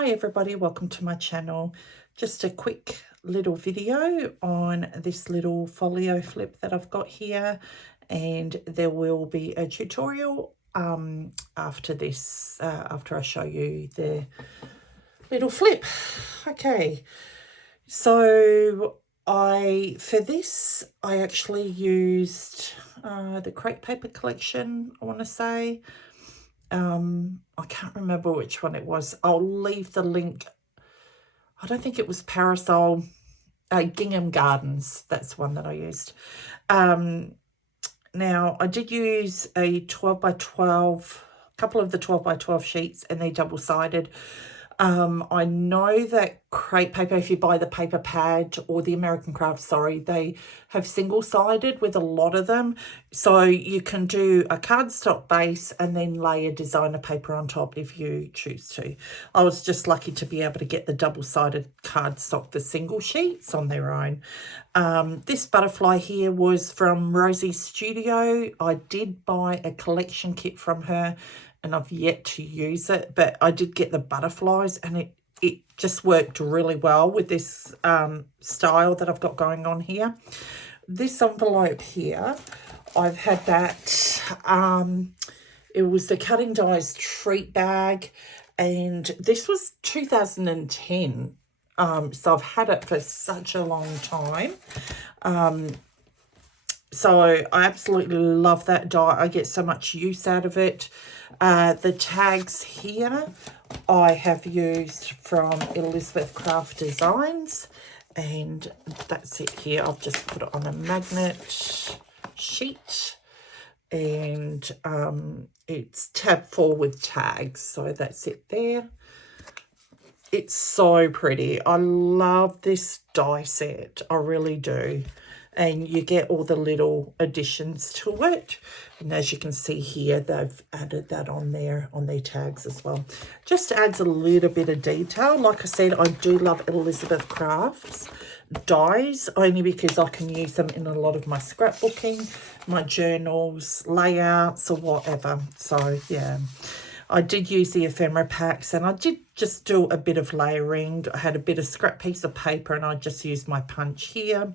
Hi everybody, welcome to my channel. Just a quick little video on this little folio flip that I've got here, and there will be a tutorial after this, after I show you the little flip. Okay, so for this I actually used the crepe paper collection, I want to say. I can't remember which one it was. I'll leave the link. I don't think it was Parasol. Gingham Gardens, that's one that I used. Now I did use a 12 by 12, a couple of the 12 by 12 sheets, and they're double-sided. I know that crepe paper, if you buy the paper pad or the American Craft, they have single-sided with a lot of them. So you can do a cardstock base and then lay a designer paper on top if you choose to. I was just lucky to be able to get the double-sided cardstock, the single sheets on their own. This butterfly here was from Rosie's Studio. I did buy a collection kit from her, and I've yet to use it, but I did get the butterflies, and it just worked really well with this style that I've got going on here. This envelope here, I've had that, it was the Cutting Dies treat bag, and this was 2010, so I've had it for such a long time. So I absolutely love that die. I get so much use out of it. The tags here I have used from Elizabeth Craft Designs, and that's it here. I've just put it on a magnet sheet, and it's tab 4 with tags, so that's it there. It's so pretty. I love this die set, I really do. And you get all the little additions to it, and as you can see here, they've added that on there on their tags as well. Just adds a little bit of detail. Like I said, I do love Elizabeth Crafts dies, only because I can use them in a lot of my scrapbooking, my journals, layouts, or whatever. So yeah, I did use the ephemera packs, and I did just do a bit of layering. I had a bit of scrap piece of paper, and I just used my punch here.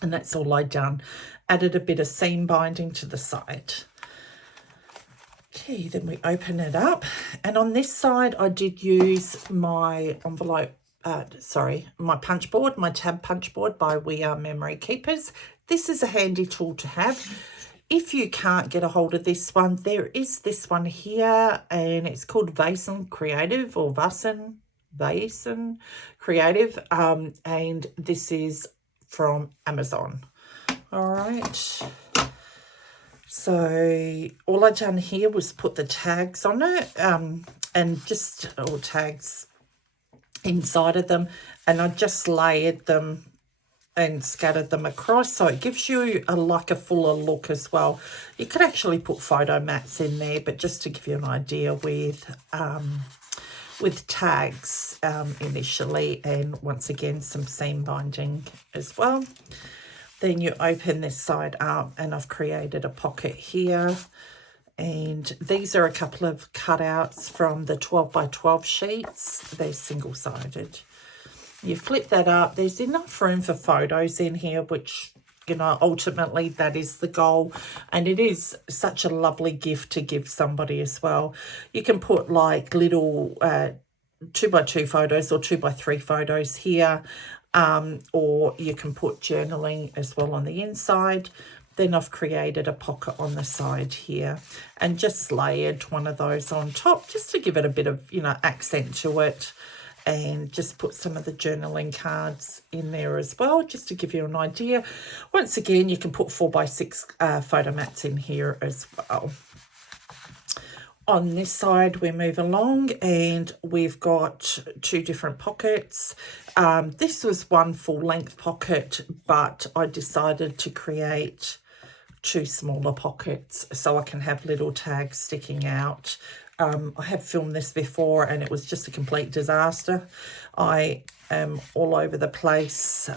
And that's all I'd done. Added a bit of seam binding to the side. Okay, then we open it up. And on this side, I did use my envelope, my punch board, my tab punch board by We Are Memory Keepers. This is a handy tool to have. If you can't get a hold of this one, there is this one here, and it's called Vasen Creative, or Vasen Creative. And this is from Amazon. All right, so all I done here was put the tags on it, and just all tags inside of them, and I just layered them and scattered them across, so it gives you like a fuller look as well. You could actually put photo mats in there, but just to give you an idea with tags initially, and once again some seam binding as well. Then you open this side up, and I've created a pocket here, and these are a couple of cutouts from the 12 by 12 sheets. They're single-sided. You flip that up, there's enough room for photos in here, which, you know, ultimately that is the goal, and it is such a lovely gift to give somebody as well. You can put like little 2 by 2 photos or 2 by 3 photos here, or you can put journaling as well on the inside. Then I've created a pocket on the side here, and just layered one of those on top just to give it a bit of, you know, accent to it. And just put some of the journaling cards in there as well, just to give you an idea. Once again, you can put 4 by 6 photo mats in here as well. On this side, we move along, and we've got 2 different pockets. This was one full-length pocket, but I decided to create 2 smaller pockets so I can have little tags sticking out. I have filmed this before, and it was just a complete disaster. I am all over the place.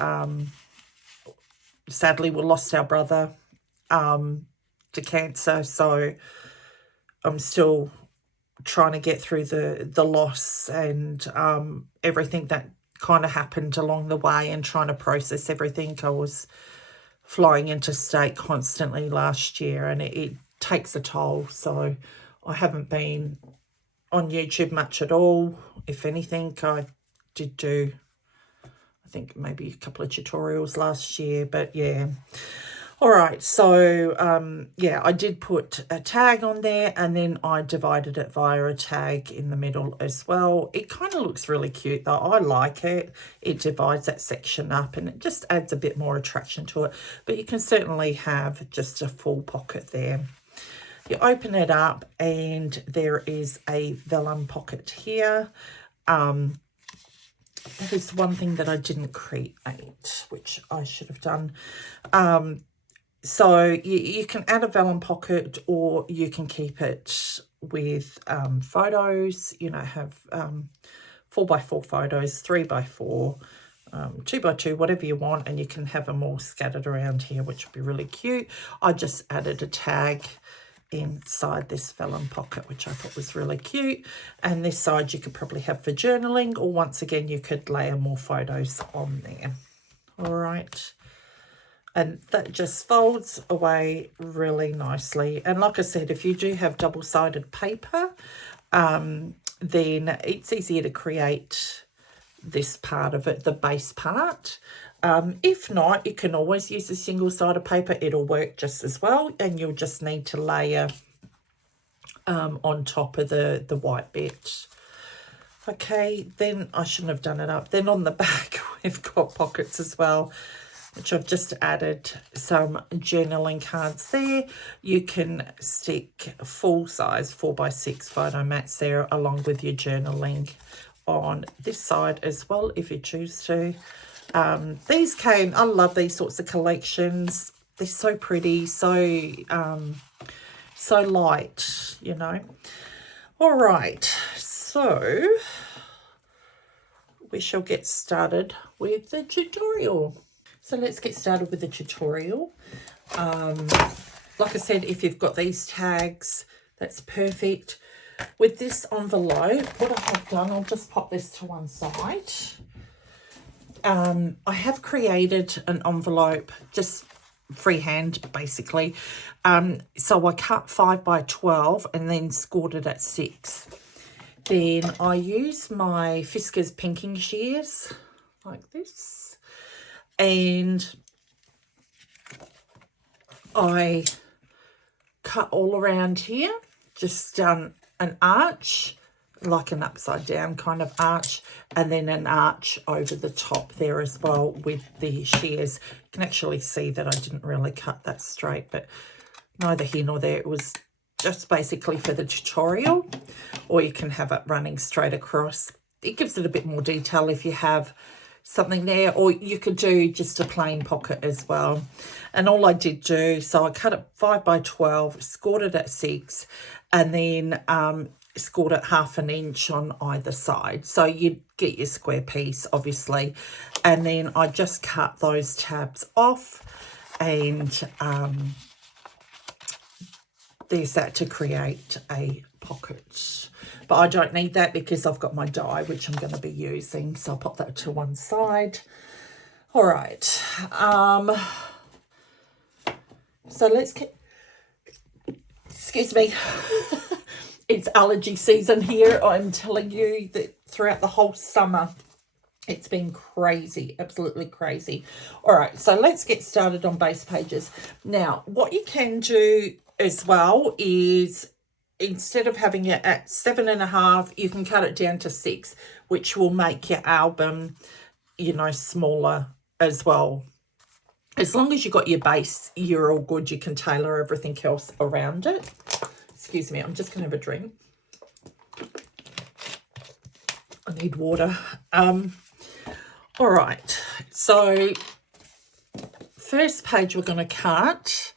Sadly, we lost our brother to cancer, so I'm still trying to get through the loss and everything that kind of happened along the way, and trying to process everything. I was flying interstate constantly last year, and it takes a toll. So I haven't been on YouTube much at all. If anything, I did do, I think, maybe a couple of tutorials last year, but yeah. All right, so yeah, I did put a tag on there, and then I divided it via a tag in the middle as well. It kind of looks really cute though. I like it. It divides that section up, and it just adds a bit more attraction to it. But you can certainly have just a full pocket there. You open it up, and there is a vellum pocket here. That is one thing that I didn't create, which I should have done. So you can add a vellum pocket, or you can keep it with photos, you know, have 4x4 photos, 3x4, 2x2, whatever you want, and you can have them all scattered around here, which would be really cute. I just added a tag inside this vellum pocket, which I thought was really cute. And this side you could probably have for journaling, or once again you could layer more photos on there. All right. And that just folds away really nicely. And like I said, if you do have double-sided paper, then it's easier to create this part of it, the base part. If not, you can always use a single-sided paper. It'll work just as well, and you'll just need to layer on top of the white bit. Okay, then I shouldn't have done it up. Then on the back, we've got pockets as well, which I've just added some journaling cards there. You can stick full-size 4x6 photo mats there, along with your journaling on this side as well, if you choose to. These came, I love these sorts of collections. They're so pretty, so light, you know. All right, so we shall get started with the tutorial. So let's get started with the tutorial. Like I said, if you've got these tags, that's perfect. With this envelope, what I have done, I'll just pop this to one side. I have created an envelope just freehand, basically. So I cut 5x12 and then scored it at 6. Then I use my Fiskars pinking shears like this, and I cut all around here, just an arch, like an upside down kind of arch, and then an arch over the top there as well with the shears. You can actually see that I didn't really cut that straight, but neither here nor there. It was just basically for the tutorial, or you can have it running straight across. It gives it a bit more detail if you have something there, or you could do just a plain pocket as well. And all I did do, so I cut it 5x12, scored it at 6, and then scored it 1/2 inch on either side, so you'd get your square piece, obviously. And then I just cut those tabs off, and there's that to create a pocket. But I don't need that because I've got my die, which I'm going to be using, so I'll pop that to one side. All right, so let's get, excuse me, it's allergy season here. I'm telling you that throughout the whole summer, it's been crazy, absolutely crazy. All right, so let's get started on base pages. Now, what you can do as well is, instead of having it at 7.5, you can cut it down to 6, which will make your album, you know, smaller as well. As long as you got your base, you're all good. You can tailor everything else around it. Excuse me, I'm just going to have a drink. I need water. All right, so first page we're going to cut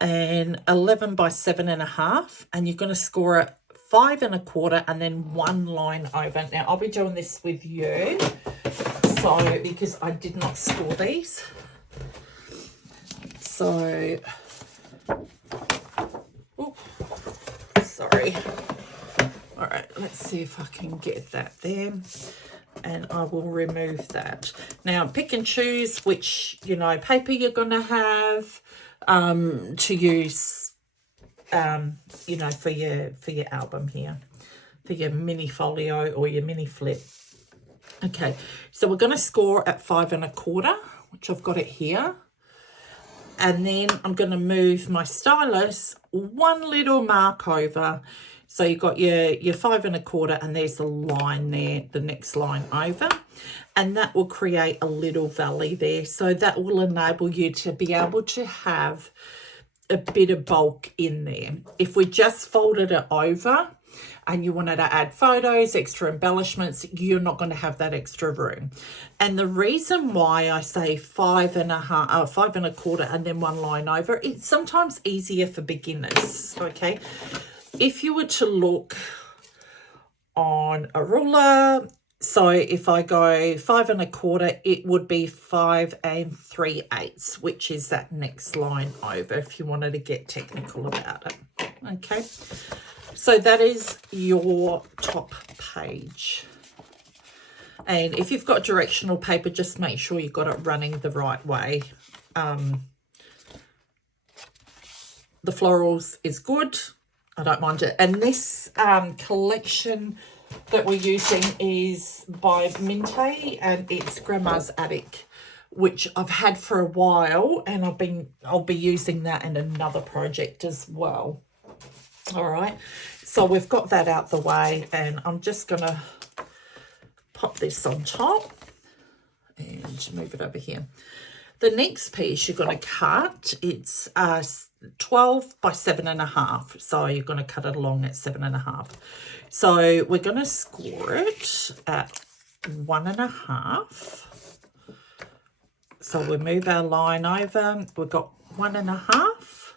an 11 by 7.5, and you're going to score it 5 1/4 and then 1 line over. Now I'll be doing this with you, so because I did not score these. So, sorry, let's see if I can get that there. And I will remove that. Now, pick and choose which, you know, paper you're going to have to use, you know, for your album here, for your mini folio or your mini flip. Okay, so we're going to score at 5 1/4, which I've got it here. And then I'm going to move my stylus one little mark over. So you've got your 5 1/4, and there's a line there, the next line over. And that will create a little valley there. So that will enable you to be able to have a bit of bulk in there. If we just folded it over and you wanted to add photos, extra embellishments, you're not going to have that extra room. And the reason why I say 5 1/4 and then one line over, it's sometimes easier for beginners, okay? If you were to look on a ruler, so if I go 5 1/4, it would be 5 3/8, which is that next line over, if you wanted to get technical about it, okay? So that is your top page. And if you've got directional paper, just make sure you've got it running the right way. The florals is good. I don't mind it. And this collection that we're using is by Minte, and it's Grandma's Attic, which I've had for a while, and I'll be using that in another project as well. All right, so we've got that out the way, and I'm just gonna pop this on top and move it over here. The next piece you're going to cut, it's 12 by 7 1/2. So you're going to cut it along at 7 1/2. So we're going to score it at 1 1/2. So we move our line over. We've got 1 1/2.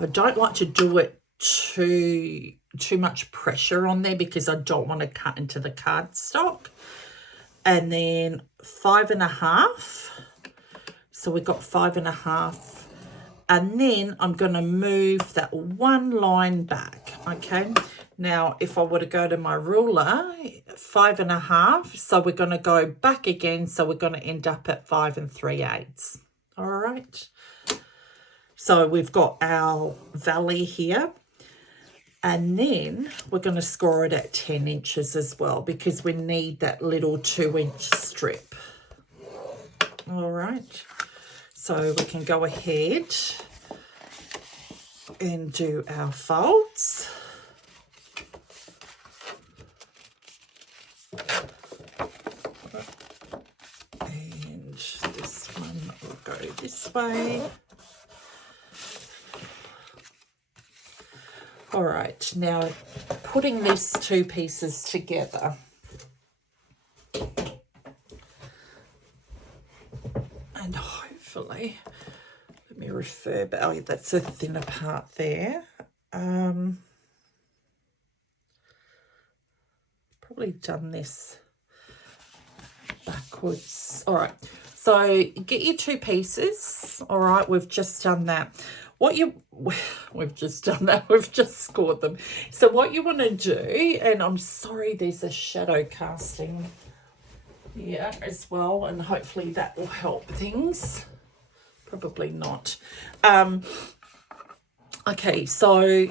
I don't like to do it too much pressure on there because I don't want to cut into the cardstock. And then 5 1/2. So we've got 5 1/2, and then I'm going to move that one line back, okay? Now, if I were to go to my ruler, 5 1/2, so we're going to go back again, so we're going to end up at 5 3/8, all right? So we've got our valley here, and then we're going to score it at 10 inches as well, because we need that little 2-inch strip, all right? So we can go ahead and do our folds. And this one will go this way. All right, now putting these two pieces together. And hopefully, let me refer back. Oh, that's a thinner part there. Probably done this backwards. All right, so get your two pieces. All right, we've just done that. We've just done that. We've just scored them. So what you want to do, and I'm sorry, there's a shadow casting here as well, and hopefully that will help things. Probably not. Okay, so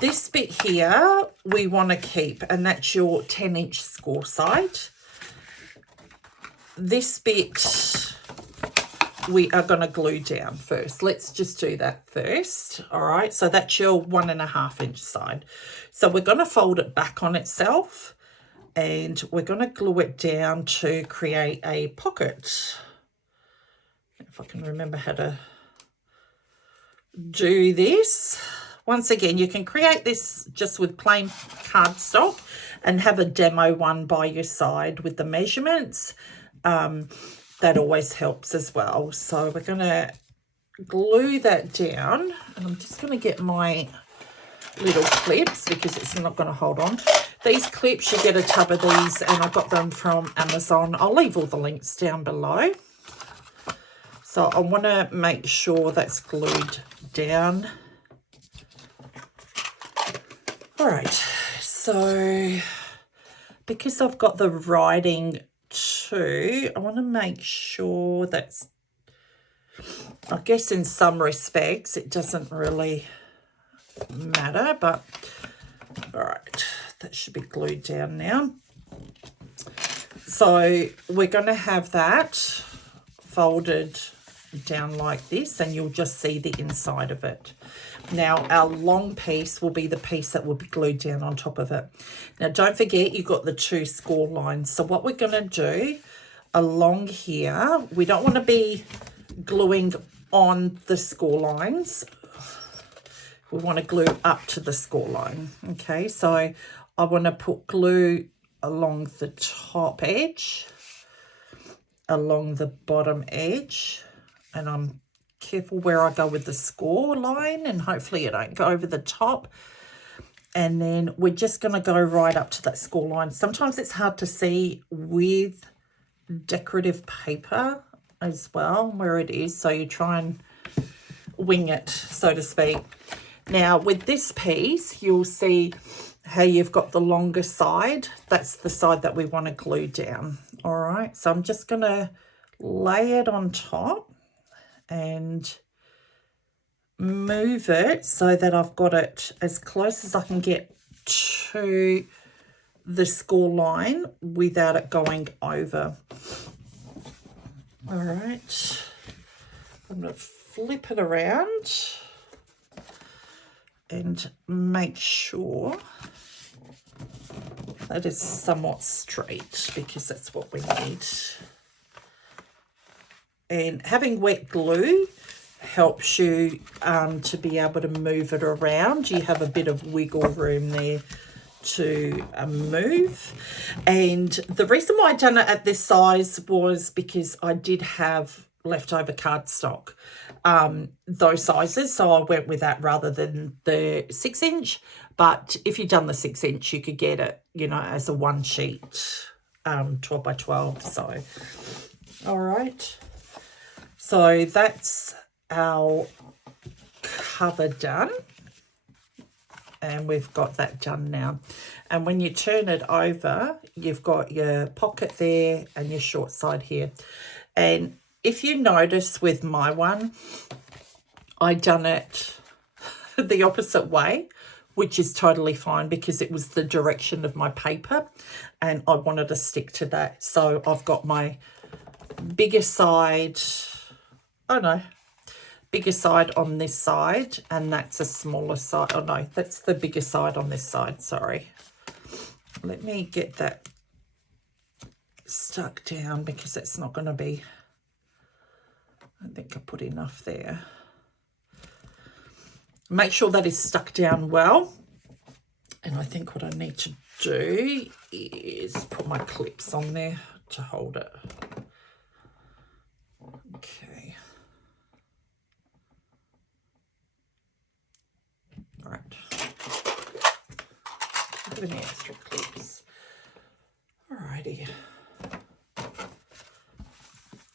this bit here we want to keep, and that's your 10-inch score side. This bit we are going to glue down first. Let's just do that first. All right, so that's your 1 1/2-inch side. So we're going to fold it back on itself, and we're going to glue it down to create a pocket. If I can remember how to do this. Once again, you can create this just with plain cardstock and have a demo one by your side with the measurements. That always helps as well. So we're going to glue that down, and I'm just going to get my little clips because it's not going to hold on. These clips, you get a tub of these, and I got them from Amazon. I'll leave all the links down below. So I want to make sure that's glued down. All right, so because I've got the writing too, I want to make sure that's, I guess in some respects it doesn't really matter, but all right, that should be glued down now. So we're going to have that folded down like this, and you'll just see the inside of it. Now our long piece will be the piece that will be glued down on top of it. Now don't forget you've got the 2 score lines. So what we're going to do along here, we don't want to be gluing on the score lines. We want to glue up to the score line. Okay, so I want to put glue along the top edge, along the bottom edge, and I'm careful where I go with the score line, and hopefully it don't go over the top. And then we're just going to go right up to that score line. Sometimes it's hard to see with decorative paper as well where it is, so you try and wing it, so to speak. Now with this piece, you'll see how you've got the longer side. That's the side that we want to glue down. All right, so I'm just going to lay it on top and move it so that I've got it as close as I can get to the score line without it going over. All right, I'm going to flip it around and make sure that is somewhat straight, because that's what we need. And having wet glue helps you to be able to move it around. You have a bit of wiggle room there to move. And the reason why I done it at this size was because I did have leftover cardstock, those sizes, so I went with that rather than the 6-inch. But if you'd done the 6-inch, you could get it, you know, as a 1 sheet, 12 by 12. So all right, so that's our cover done, and we've got that done now. And when you turn it over, you've got your pocket there and your short side here. And if you notice with my one, I done it the opposite way, which is totally fine because it was the direction of my paper and I wanted to stick to that. So I've got my bigger side, bigger side on this side, and that's a smaller side. Oh no, that's the bigger side on this side, sorry. Let me get that stuck down because it's not going to be, I think I put enough there. Make sure that is stuck down well. And I think what I need to do is put my clips on there to hold it. Okay. All right. Do any extra clips. All righty.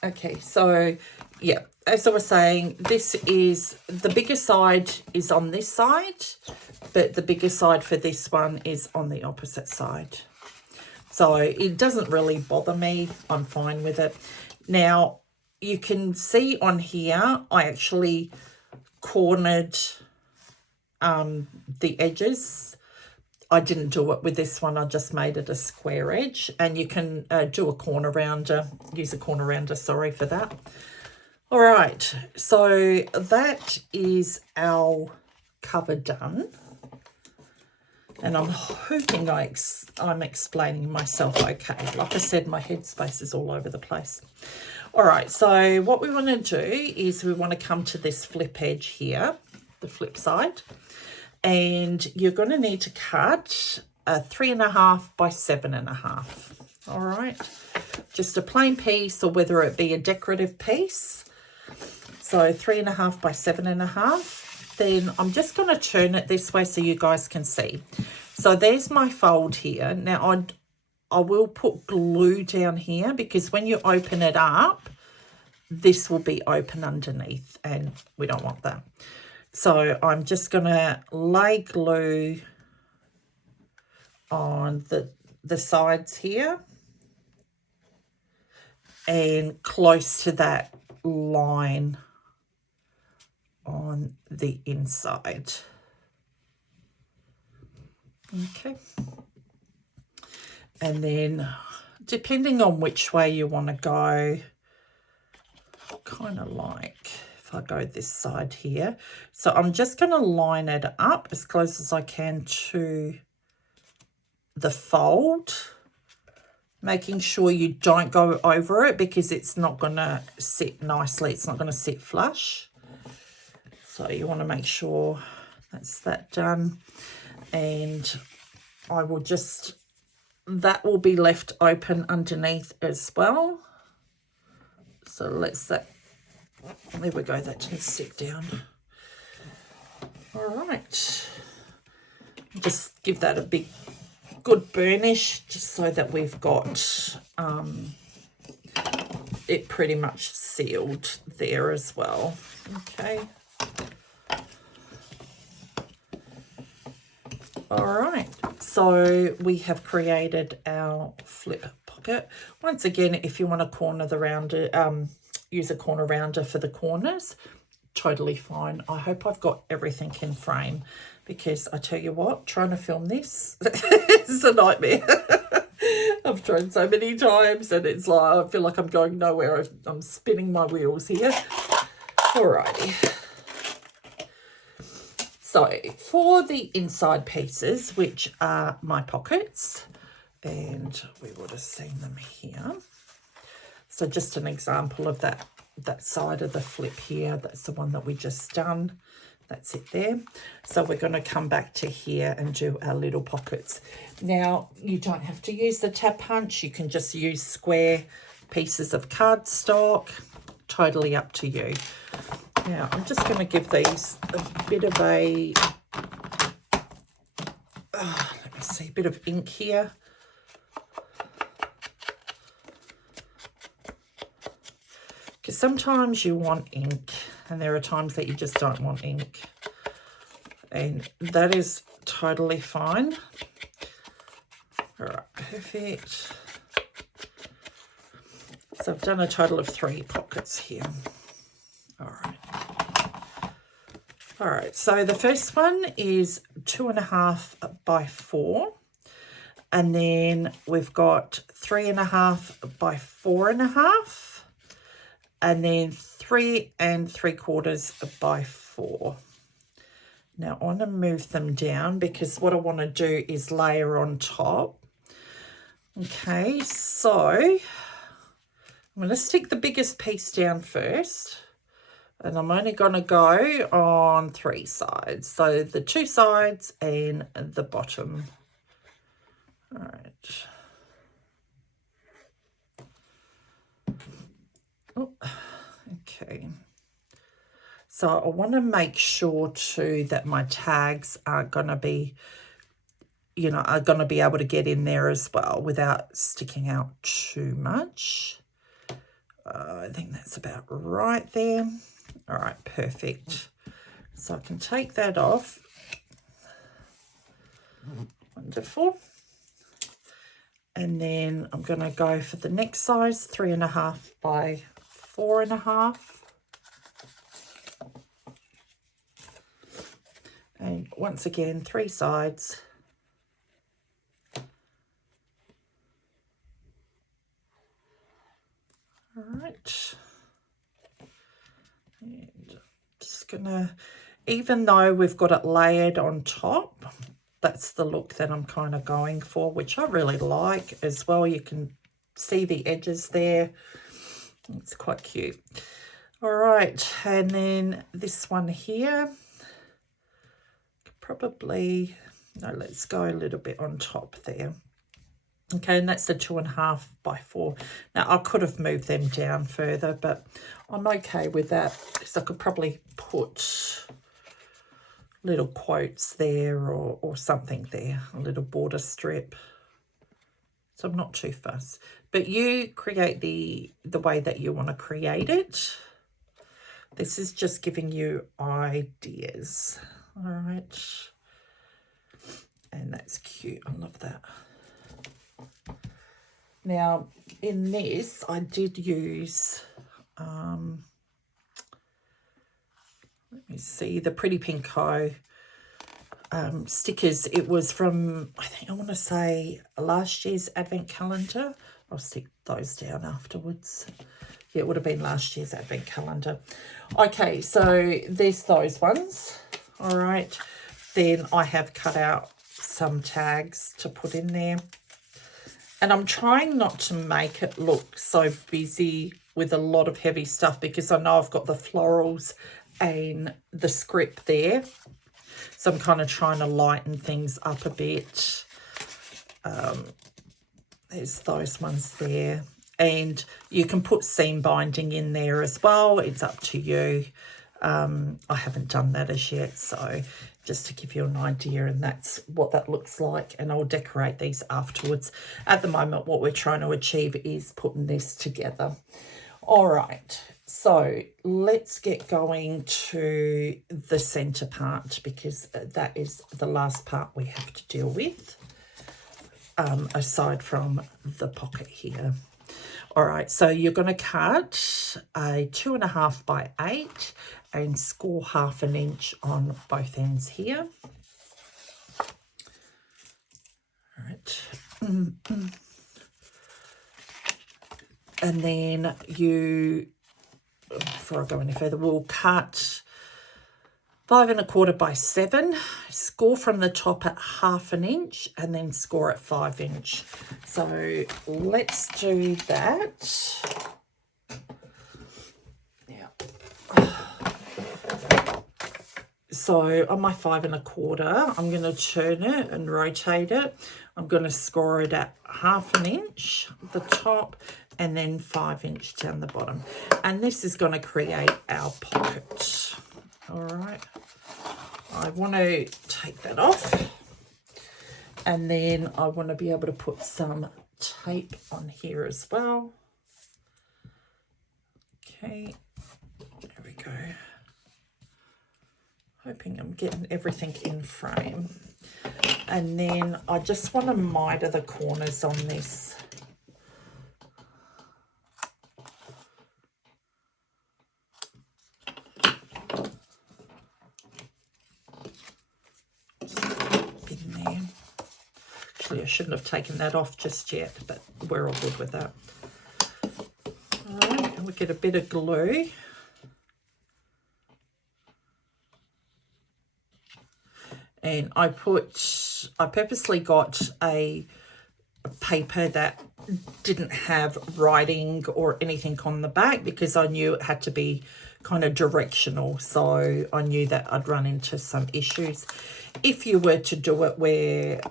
Okay, so yeah, as I was saying, this is the bigger side is on this side, but the bigger side for this one is on the opposite side. So it doesn't really bother me. I'm fine with it. Now, you can see on here, I actually cornered the edges. I didn't do it with this one. I just made it a square edge, and you can do a corner rounder, use a corner rounder, sorry for that. All right, so that is our cover done. And I'm hoping I'm explaining myself okay. Like I said, my headspace is all over the place. All right, so what we want to do is we want to come to this flip edge here, the flip side. And you're going to need to cut a 3.5 by 7.5. All right, just a plain piece, or whether it be a decorative piece. So 3.5 by 7.5. Then I'm just going to turn it this way so you guys can see. So there's my fold here. Now I will put glue down here because when you open it up, this will be open underneath, and we don't want that. So I'm just going to lay glue on the sides here and close to that line on the inside. Okay. And then depending on which way you want to go, kind of like if I go this side here. So I'm just going to line it up as close as I can to the fold, making sure you don't go over it because it's not going to sit nicely. It's not going to sit flush. So you want to make sure that's that done. And I will just, that will be left open underneath as well. So let's that, there we go, that didn't stick down. All right. Just give that a big, good burnish, just so that we've got it pretty much sealed there as well. Okay. All right, so we have created our flip pocket. Once again, if you want to corner the rounder, use a corner rounder for the corners, totally fine. I hope I've got everything in frame, because I tell you what, trying to film this is a nightmare. I've tried so many times and it's like, I feel like I'm going nowhere. I'm spinning my wheels here. Alrighty. So for the inside pieces, which are my pockets, and we would have seen them here. So just an example of that side of the flip here. That's the one that we just done. That's it there. So we're going to come back to here and do our little pockets. Now, you don't have to use the tab punch. You can just use square pieces of cardstock. Totally up to you. Now, I'm just going to give these a bit of a, let me see, a bit of ink here. Because sometimes you want ink and there are times that you just don't want ink. And that is totally fine. All right, perfect. So I've done a total of 3 pockets here. All right. All right, so the first one is 2.5 by 4. And then we've got 3.5 by 4.5. And then 3 3/4 by 4. Now I want to move them down because what I want to do is layer on top. Okay, so I'm going to stick the biggest piece down first. And I'm only going to go on 3 sides. So the 2 sides and the bottom. All right. Oh, okay. So I want to make sure too that my tags are going to be, you know, are going to be able to get in there as well without sticking out too much. I think that's about right there. All right, perfect. So I can take that off. Wonderful. And then I'm going to go for the next size, 3.5 by 4.5. And once again, 3 sides. All right. And just gonna, even though we've got it layered on top, that's the look that I'm kind of going for, which I really like as well. You can see the edges there. It's quite cute. All right, and then this one here, probably, no, let's go a little bit on top there. Okay, and that's the 2.5 by 4. Now, I could have moved them down further, but I'm okay with that because I could probably put little quotes there or something there, a little border strip. So I'm not too fussed. But you create the way that you want to create it. This is just giving you ideas. All right. And that's that's cute. I love that. Now, in this, I did use, let me see, the Pretty Pinko stickers. It was from, I think I want to say, last year's advent calendar. I'll stick those down afterwards. Yeah, it would have been last year's advent calendar. Okay, so there's those ones. All right. Then I have cut out some tags to put in there. And I'm trying not to make it look so busy with a lot of heavy stuff because I know I've got the florals and the script there. So I'm kind of trying to lighten things up a bit. There's those ones there. And you can put seam binding in there as well. It's up to you. I haven't done that as yet, so just to give you an idea, and that's what that looks like, and I'll decorate these afterwards. At the moment, what we're trying to achieve is putting this together. All right, so let's get going to the center part because that is the last part we have to deal with, aside from the pocket here. All right, so you're going to cut a 2.5 by 8 and score 1/2 inch on both ends here. All right. And then you, before I go any further, we'll cut 5 1/4 by 7, score from the top at 1/2 inch and then score at 5 inch. So let's do that. Yeah. So on my 5 1/4, I'm going to turn it and rotate it. I'm going to score it at 1/2 inch, the top, and then 5 inch down the bottom. And this is going to create our pocket. All right. I want to take that off. And then I want to be able to put some tape on here as well. Okay. There we go. Hoping I'm getting everything in frame. And then I just want to miter the corners on this. In there. Actually, I shouldn't have taken that off just yet, but we're all good with that. All right, and we get a bit of glue. And I purposely got a paper that didn't have writing or anything on the back because I knew it had to be kind of directional. So I knew that I'd run into some issues. If you were to do it where,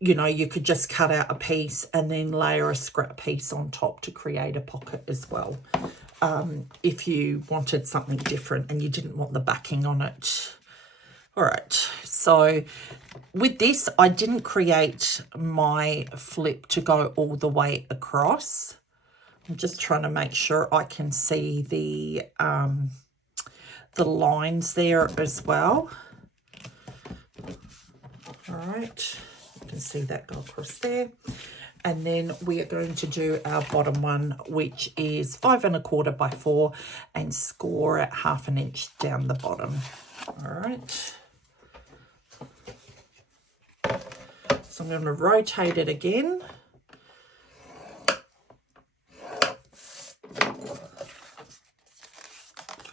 you know, you could just cut out a piece and then layer a scrap piece on top to create a pocket as well. If you wanted something different and you didn't want the backing on it. All right, so with this, I didn't create my flip to go all the way across. I'm just trying to make sure I can see the lines there as well. All right, you can see that go across there. And then we are going to do our bottom one, which is 5 1/4 by 4 and score at 1/2 inch down the bottom. All right. So I'm going to rotate it again.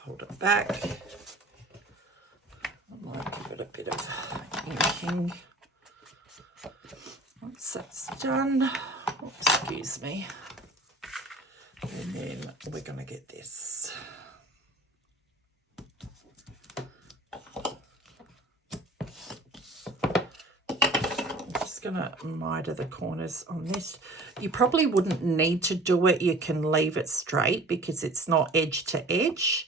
Hold it back. I might give it a bit of inking. Once that's done, excuse me, and then we're going to get this. I'm just going to miter the corners on this. You probably wouldn't need to do it. You can leave it straight because it's not edge to edge.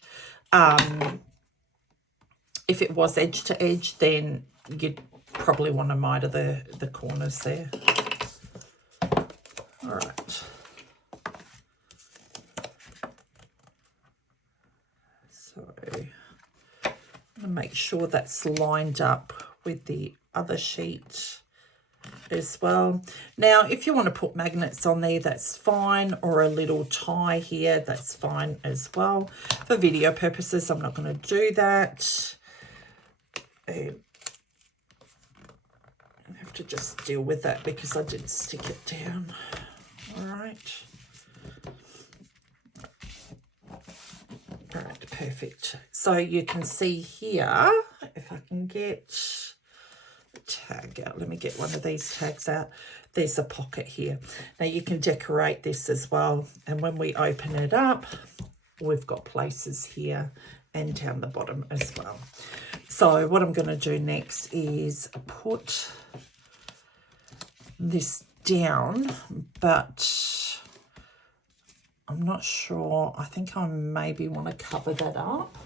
If it was edge to edge, then you'd probably want to miter the corners there. All right. So I'm going to make sure that's lined up with the other sheet as well. Now, if you want to put magnets on there, that's fine, or a little tie here, that's fine as well. For video purposes, I'm not going to do that. I have to just deal with that because I didn't stick it down. All right. All right, perfect. So you can see here, if I can get the tag out, let me get one of these tags out. There's a pocket here. Now you can decorate this as well. And when we open it up, we've got places here and down the bottom as well. So what I'm going to do next is put this down, but I'm not sure. I think I maybe want to cover that up.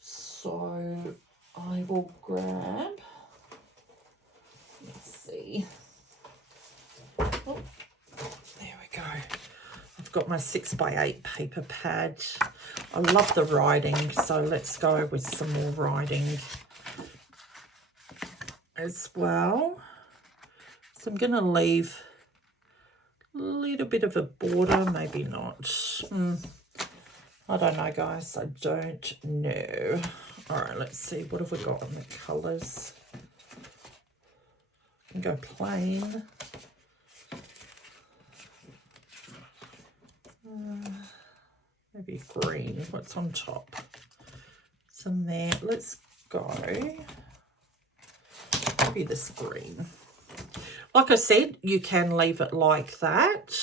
So I will grab, let's see. Oh, there we go. I've got my 6x8 paper pad. I love the writing, so let's go with some more writing as well. So I'm going to leave a little bit of a border, maybe not. I don't know, guys. I don't know. All right, let's see. What have we got on the colours? I can go plain. Maybe green. What's on top? It's in there. Let's go. Maybe this green. Like I said, you can leave it like that,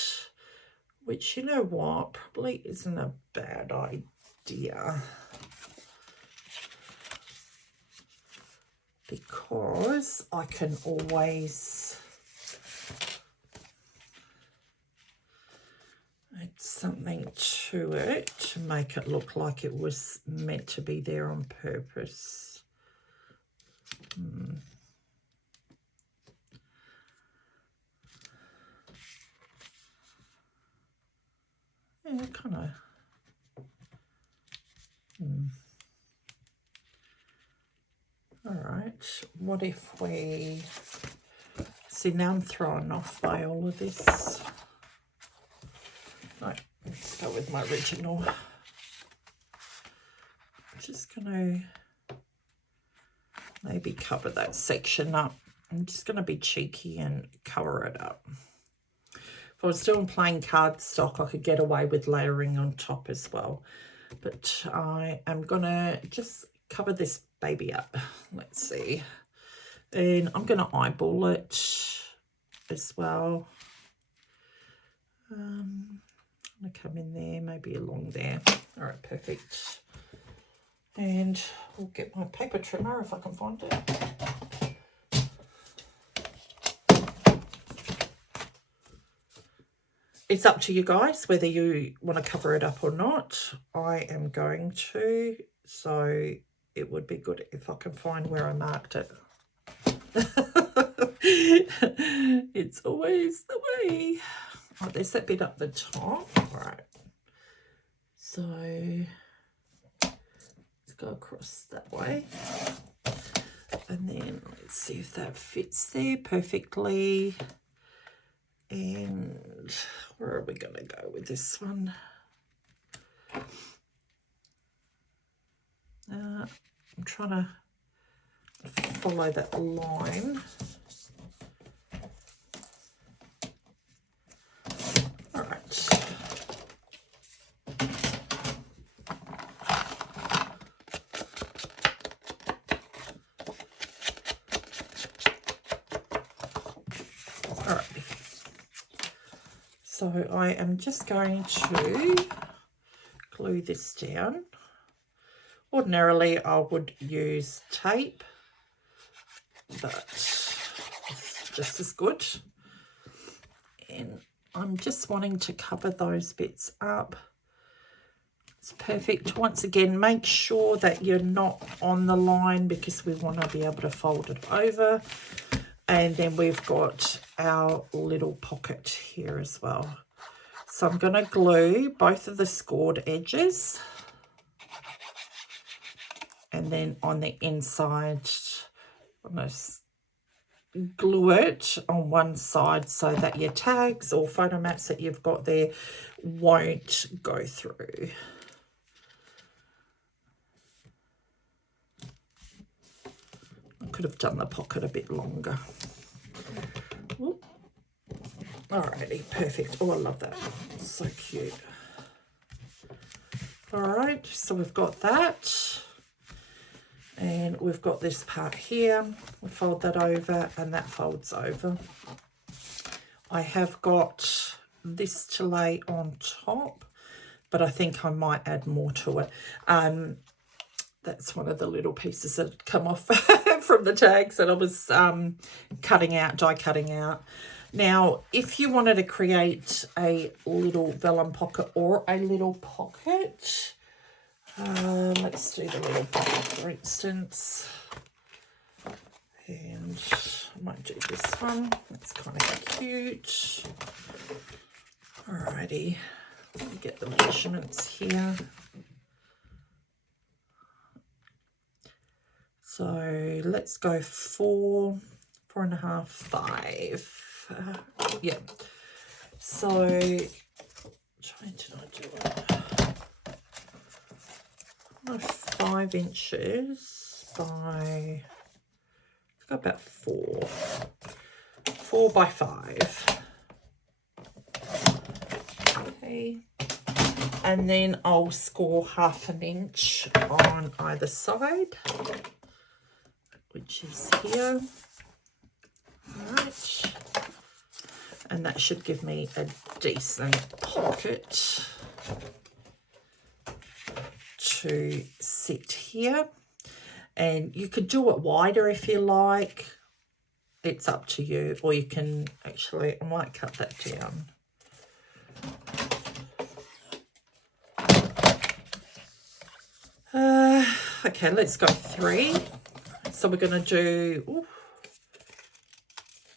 which, you know what, probably isn't a bad idea, because I can always add something to it to make it look like it was meant to be there on purpose. Yeah, kind of. All right. What if we... See, now I'm thrown off by all of this. Right, let's go with my original. I'm just going to maybe cover that section up. I'm just going to be cheeky and cover it up. If I was doing plain cardstock, I could get away with layering on top as well. But I am going to just cover this baby up. Let's see. And I'm going to eyeball it as well. I'm going to come in there, maybe along there. All right, perfect. And I'll get my paper trimmer if I can find it. It's up to you guys whether you want to cover it up or not. I am going to, so it would be good if I can find where I marked it. It's always the way. Oh, there's that bit up the top. All right. So let's go across that way. And then let's see if that fits there perfectly. And where are we going to go with this one? I'm trying to follow that line. All right. All right. So I am just going to glue this down. Ordinarily, I would use tape, but it's just as good. And I'm just wanting to cover those bits up. It's perfect. Once again, make sure that you're not on the line because we want to be able to fold it over. And then we've got our little pocket here as well. So I'm going to glue both of the scored edges. And then on the inside, I'm going to glue it on one side so that your tags or photo mats that you've got there won't go through. I could have done the pocket a bit longer. Ooh. Alrighty, perfect. Oh, I love that. So cute. Alright, so we've got that. And we've got this part here. We'll fold that over and that folds over. I have got this to lay on top, but I think I might add more to it. That's one of the little pieces that had come off from the tags that I was die cutting out. Now, if you wanted to create a little vellum pocket or a little pocket, let's do the little pocket for instance. And I might do this one. That's kind of cute. Alrighty, let me get the measurements here. So let's go 4, 4.5, 5. Yeah. So, trying to not do it. 5 inches by, let's go about 4 by 5. Okay. And then I'll score 1/2 inch on either side, which is here. All right. And that should give me a decent pocket to sit here. And you could do it wider if you like. It's up to you. Or you can actually, I might cut that down. Okay, let's go 3. So we're going to do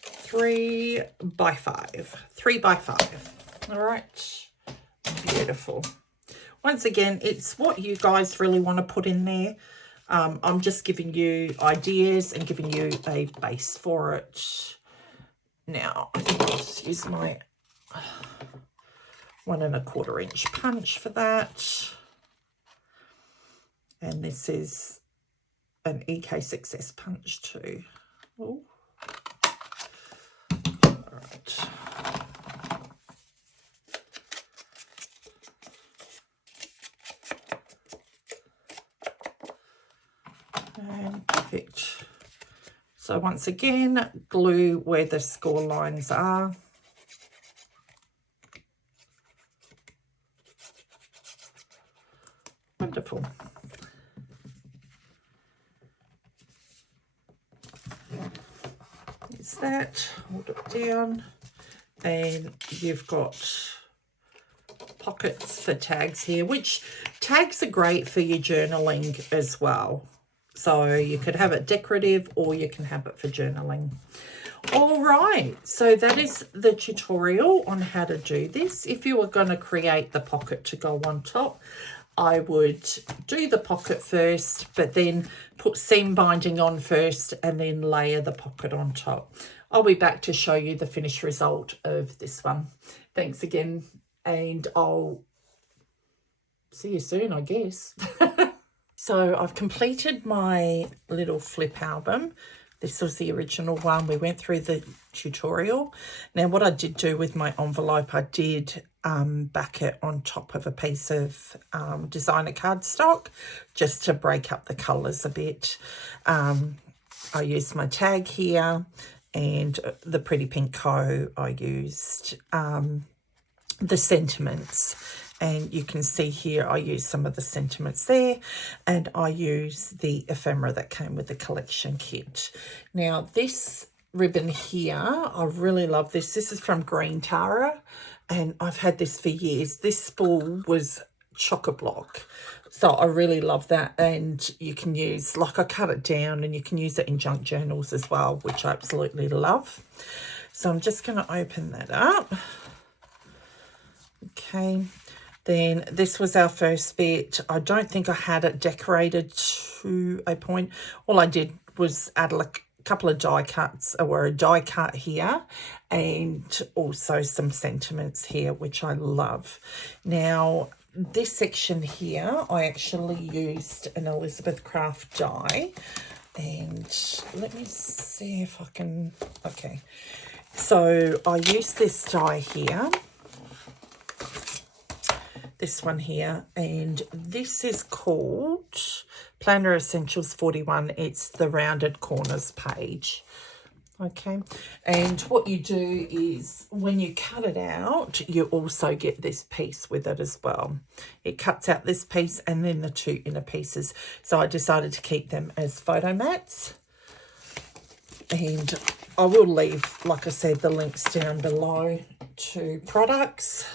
3 by 5. 3 by 5. All right. Beautiful. Once again, it's what you guys really want to put in there. I'm just giving you ideas and giving you a base for it. Now, I think I'll just use my 1 1/4 inch punch for that. And this is an EK Success punch too. Ooh. All right. And perfect. So once again, glue where the score lines are. Wonderful. Is that, hold it down, and you've got pockets for tags here, which tags are great for your journaling as well. So you could have it decorative or you can have it for journaling. All right, so that is the tutorial on how to do this. If you were going to create the pocket to go on top, I would do the pocket first, but then put seam binding on first and then layer the pocket on top. I'll be back to show you the finished result of this one. Thanks again, and I'll see you soon, I guess. So I've completed my little flip album. This was the original one. We went through the tutorial. Now, what I did do with my envelope, I did back it on top of a piece of designer cardstock just to break up the colours a bit. I used my tag here, and the Pretty Pink Co. I used the sentiments. And you can see here I use some of the sentiments there, and I use the ephemera that came with the collection kit. Now this ribbon here, I really love this. This is from Green Tara, and I've had this for years. This spool was chock-a-block, so I really love that. And you can use, like, I cut it down, and you can use it in junk journals as well, which I absolutely love. So I'm just going to open that up. Okay. Then this was our first bit. I don't think I had it decorated to a point. All I did was add couple of die cuts, or a die cut here, and also some sentiments here, which I love. Now, this section here, I actually used an Elizabeth Craft die, and let me see if I can, okay. So I used this die here, this one here, and this is called Planner Essentials 41. It's the rounded corners page. Okay, and what you do is when you cut it out, you also get this piece with it as well. It cuts out this piece and then the two inner pieces. So I decided to keep them as photo mats. And I will leave, like I said, the links down below to products.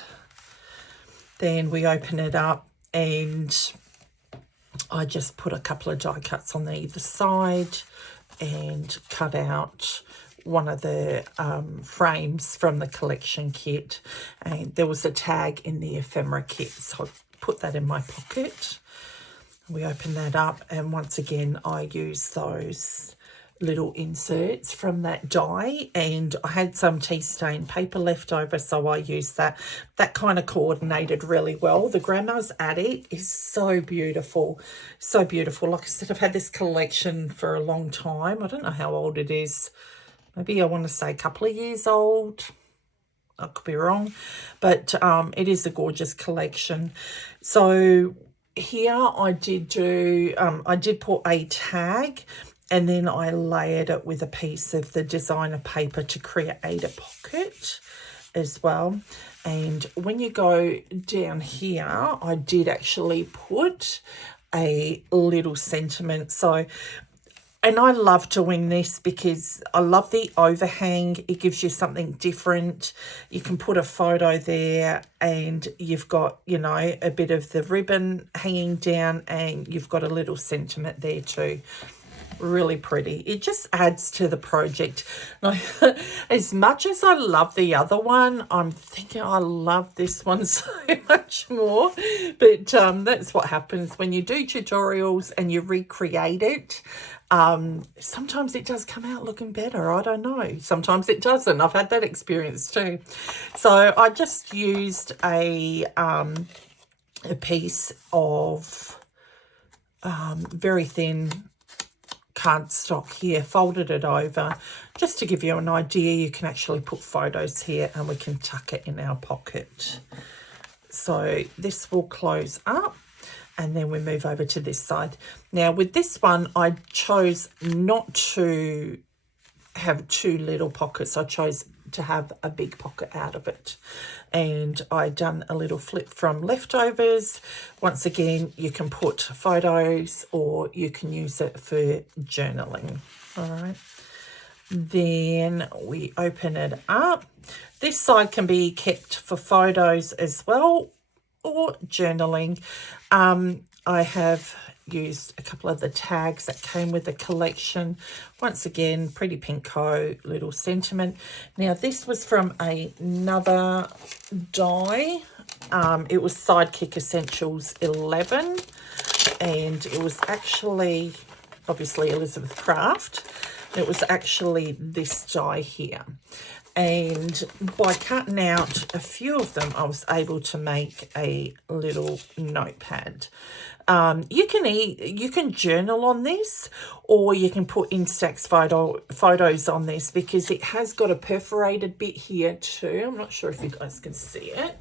Then we open it up and I just put a couple of die cuts on either side and cut out one of the frames from the collection kit, and there was a tag in the ephemera kit, so I put that in my pocket. We open that up, and once again I use those little inserts from that die, and I had some tea stain paper left over, so I used that. That kind of coordinated really well. The grandma's attic is so beautiful, so beautiful. Like I said, I've had this collection for a long time. I don't know how old it is. Maybe I want to say a couple of years old. I could be wrong, but it is a gorgeous collection. So here I did do, I did put a tag, and then I layered it with a piece of the designer paper to create a pocket as well. And when you go down here, I did actually put a little sentiment. So, and I love doing this because I love the overhang. It gives you something different. You can put a photo there and you've got, you know, a bit of the ribbon hanging down, and you've got a little sentiment there too. Really pretty. It just adds to the project. As much as I love the other one, I'm thinking I love this one so much more. But that's what happens when you do tutorials and you recreate it. Sometimes it does come out looking better. I don't know. Sometimes it doesn't. I've had that experience too. So I just used a piece of very thin cardstock here, folded it over just to give you an idea. You can actually put photos here and we can tuck it in our pocket. So this will close up, and then we move over to this side. Now with this one, I chose not to have two little pockets. I chose to have a big pocket out of it, and I done a little flip from leftovers. Once again, you can put photos or you can use it for journaling. All right, then we open it up. This side can be kept for photos as well or journaling. I have used a couple of the tags that came with the collection. Once again, pretty pinko little sentiment. Now this was from another die. It was Sidekick Essentials 11, and it was actually obviously Elizabeth Craft. It was actually this die here, and by cutting out a few of them, I was able to make a little notepad. You can journal on this, or you can put Instax photos on this, because it has got a perforated bit here too. I'm not sure if you guys can see it.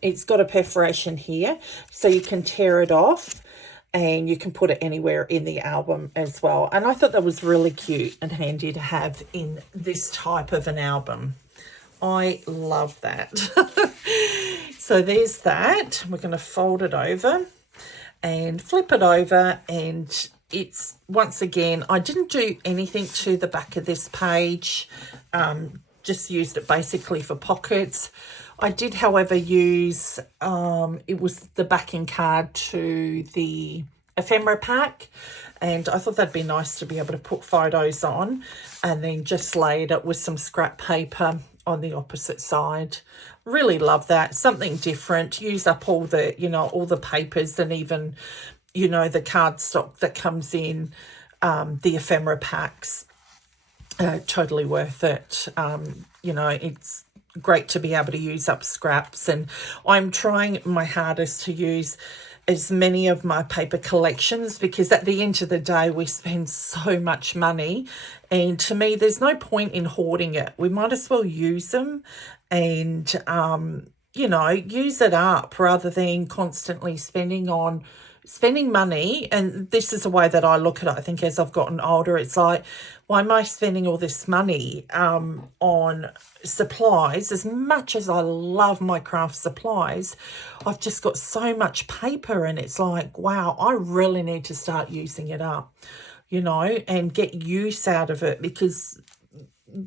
It's got a perforation here, so you can tear it off and you can put it anywhere in the album as well. And I thought that was really cute and handy to have in this type of an album. I love that. So there's that. We're going to fold it over and flip it over, and it's, once again, I didn't do anything to the back of this page, just used it basically for pockets. I did, however, use, it was the backing card to the ephemera pack, and I thought that'd be nice to be able to put photos on, and then just laid it with some scrap paper on the opposite side. Really love that. Something different. Use up all the, you know, all the papers, and even, you know, the cardstock that comes in the ephemera packs. Totally worth it. You know, it's great to be able to use up scraps, and I'm trying my hardest to use as many of my paper collections, because at the end of the day we spend so much money, and to me there's no point in hoarding it. We might as well use them and you know, use it up rather than constantly spending money. And this is the way that I look at it. I think as I've gotten older, it's like, why am I spending all this money on supplies? As much as I love my craft supplies, I've just got so much paper, and it's like, wow, I really need to start using it up, you know, and get use out of it, because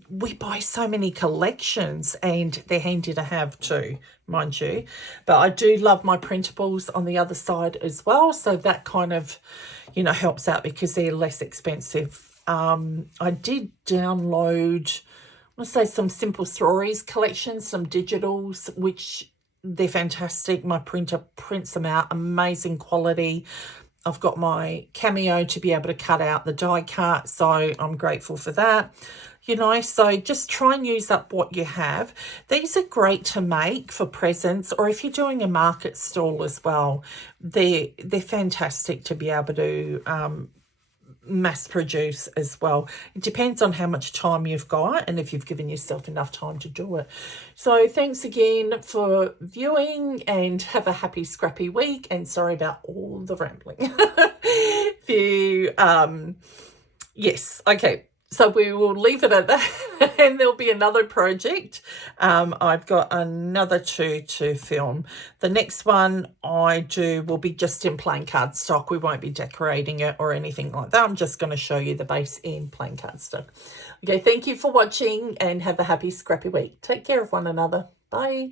we buy so many collections and they're handy to have too, mind you. But I do love my printables on the other side as well, so that kind of, you know, helps out because they're less expensive. I did download, I want to say, some Simple Stories collections, some digitals, which they're fantastic. My printer prints them out, amazing quality. I've got my Cameo to be able to cut out the die cut, so I'm grateful for that. You know, so just try and use up what you have. These are great to make for presents, or if you're doing a market stall as well. They're fantastic to be able to mass produce as well. It depends on how much time you've got and if you've given yourself enough time to do it. So thanks again for viewing, and have a happy scrappy week, and sorry about all the rambling. If you yes, okay, so we will leave it at that, and there'll be another project. I've got another 2 to film. The next one I do will be just in plain cardstock. We won't be decorating it or anything like that. I'm just going to show you the base in plain cardstock. Okay, thank you for watching, and have a happy scrappy week. Take care of one another. Bye.